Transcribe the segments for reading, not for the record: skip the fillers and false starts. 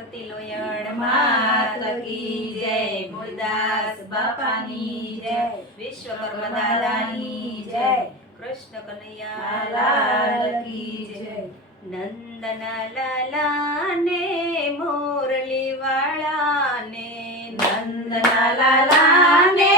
સતી લોયણ માત કી જય, મૂળદાસ બાપાની જય, વિશ્વકર્મા દાદાની જય, કૃષ્ણ કનૈયા લાલ કી જય. નંદના લાલા ને મોરલી વાળા ને, નંદના લાલા ને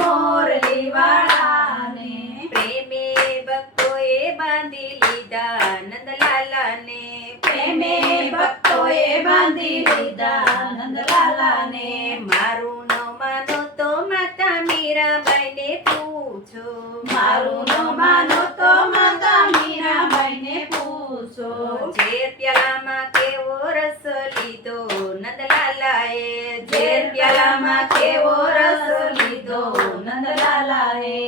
મોરલી વાળા ને, પ્રેમે ભક્તોએ બાંધી લીધા નંદલાલા ને, પ્રેમે ભક્તોએ બાંધી લીધા નંદલાલા ને. મારું ન માનો તો માતા મીરાબાઈ ને પૂછો, મારું ન માનો તો માતા મીરાબાઈ ને પૂછો. ઝેર પ્યાલામાં કેવો રસ લીધો નંદલાલાએ, ઝેર પ્યાલામાં કેવો રસ લીધો નંદલાલાએ.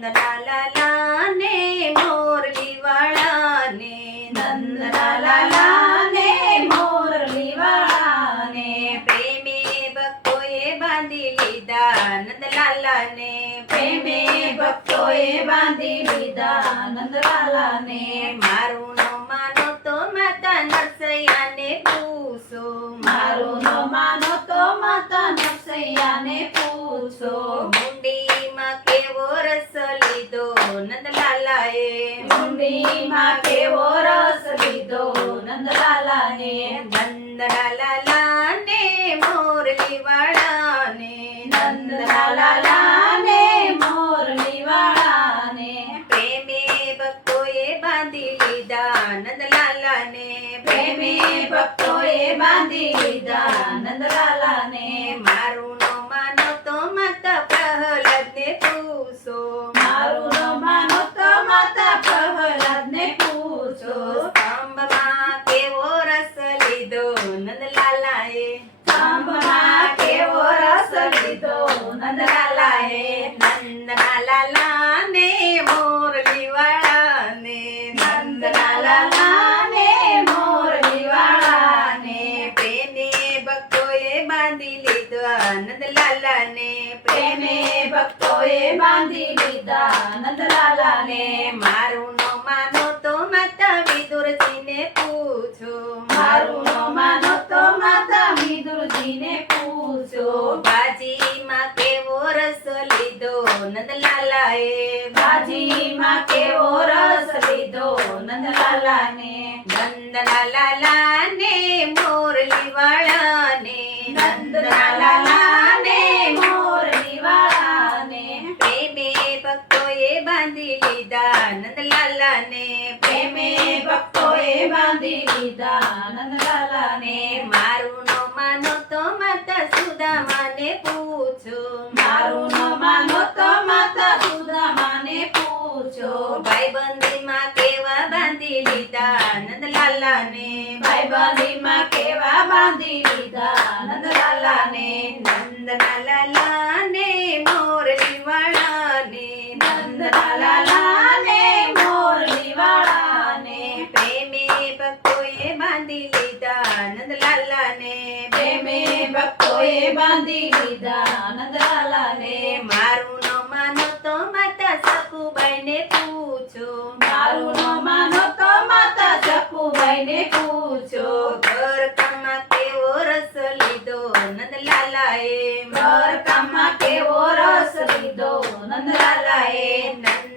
નંદલાલા ને મોરલી વાળા ને, નંદલાલા ને મોરલી વાળા ને, પ્રેમે ભક્તોએ બાંધી લીધા નંદલાલા ને, પ્રેમે ભક્તોએ બાંધી લીધા નંદલાલા ને. મારું ન માનો તો માતા નરસૈયાને પૂછો, મારું ન માનો તો માતા નરસૈયાને પૂછો. મુંડીમાં કેવો રસ લીધો નંદલાલાએ, મુંડીમાં કેવો રસ લીધો નંદલાલાએ. નંદલાલા ને મોરલી વાળા ને, નંદલાલા ને મોરલી વાળા ને, પ્રેમે ભક્તોએ બાંધી લીધા નંદલાલા ને, પ્રેમે ભક્તોએ બાંધી લીધા નંદલાલા ને. મારું ન માનો તો માતા પ્રહલાદ ને પૂછો, મારું ન માનો તો માતા પ્રહલાદ ને પૂછો. સ્તંભમાં કેવો રસ લીધો નંદલાલાએ, સ્તંભમાં કેવો રસ લીધો નંદલાલાએ. નંદલાલા ને મોરલી વાળા ને, નંદલાલા ને મોરલી વાળા ને, પ્રેમે ભક્તોએ બાંધી લીધા નંદલાલા ને, પ્રેમે ભક્તોએ બાંધી લીધા નંદલાલા ને. મારું ન માનો તો માતા વિદુરજીને પૂછો, મારું ન માનો તો માતા વિદુરજીને પૂછો. ભાજીમાં કેવો રસ લીધો નંદલાલાએ, ભાજીમાં કેવો રસ લીધો નંદલાલા ને. નંદલાલા ને મોરલી વાળા ને, નંદલાલા ને મોરલી વાળા ને, પ્રેમે ભક્તોએ બાંધી લીધા નંદલાલા ને, પ્રેમે ભક્તોએ બાંધી લીધા નંદલાલા ને. મારું ન માનો તો માતા સુદામાને પૂછો, મારું ન માનો તો માતા સુદામાને પૂછો. ભાઈબંધીમાં કેવા બાંધી લીધા નંદલાલા ને, ભાઈબંધીમાં કેવા બાંધી લીધા નંદલાલા ને. નંદલાલા ને મોરલી વાળા ને, નંદલાલા ને મોરલી વાળા ને, પ્રેમે ભક્તોએ બાંધી લીધા નંદલાલા ને, પ્રેમે ભક્તોએ બાંધી લીધા નંદલાલા ને. મારું ન માનો તો માતા સકુબાઈ ને પૂછો, મારું ન માનો તો માતા સકુબાઈ ને પૂછો. ઘરકામમાં કેવો રસ લીધો નંદલાલાએ, ઘરકામમાં કેવો રસ લીધો નંદલાલાએ.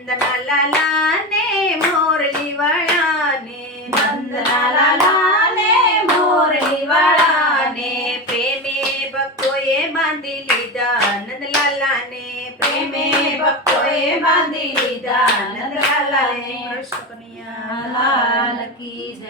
નંદલાલા ને મોરલી વાળા ને, નંદલાલા ને મોરલી વાળા ને, પ્રેમે ભક્તોએ બાંધી લીધા નંદલાલા ને, પ્રેમે ભક્તોએ બાંધી લીધા નંદલાલા ને. કૃષ્ણ કનૈયા લાલ કી જય.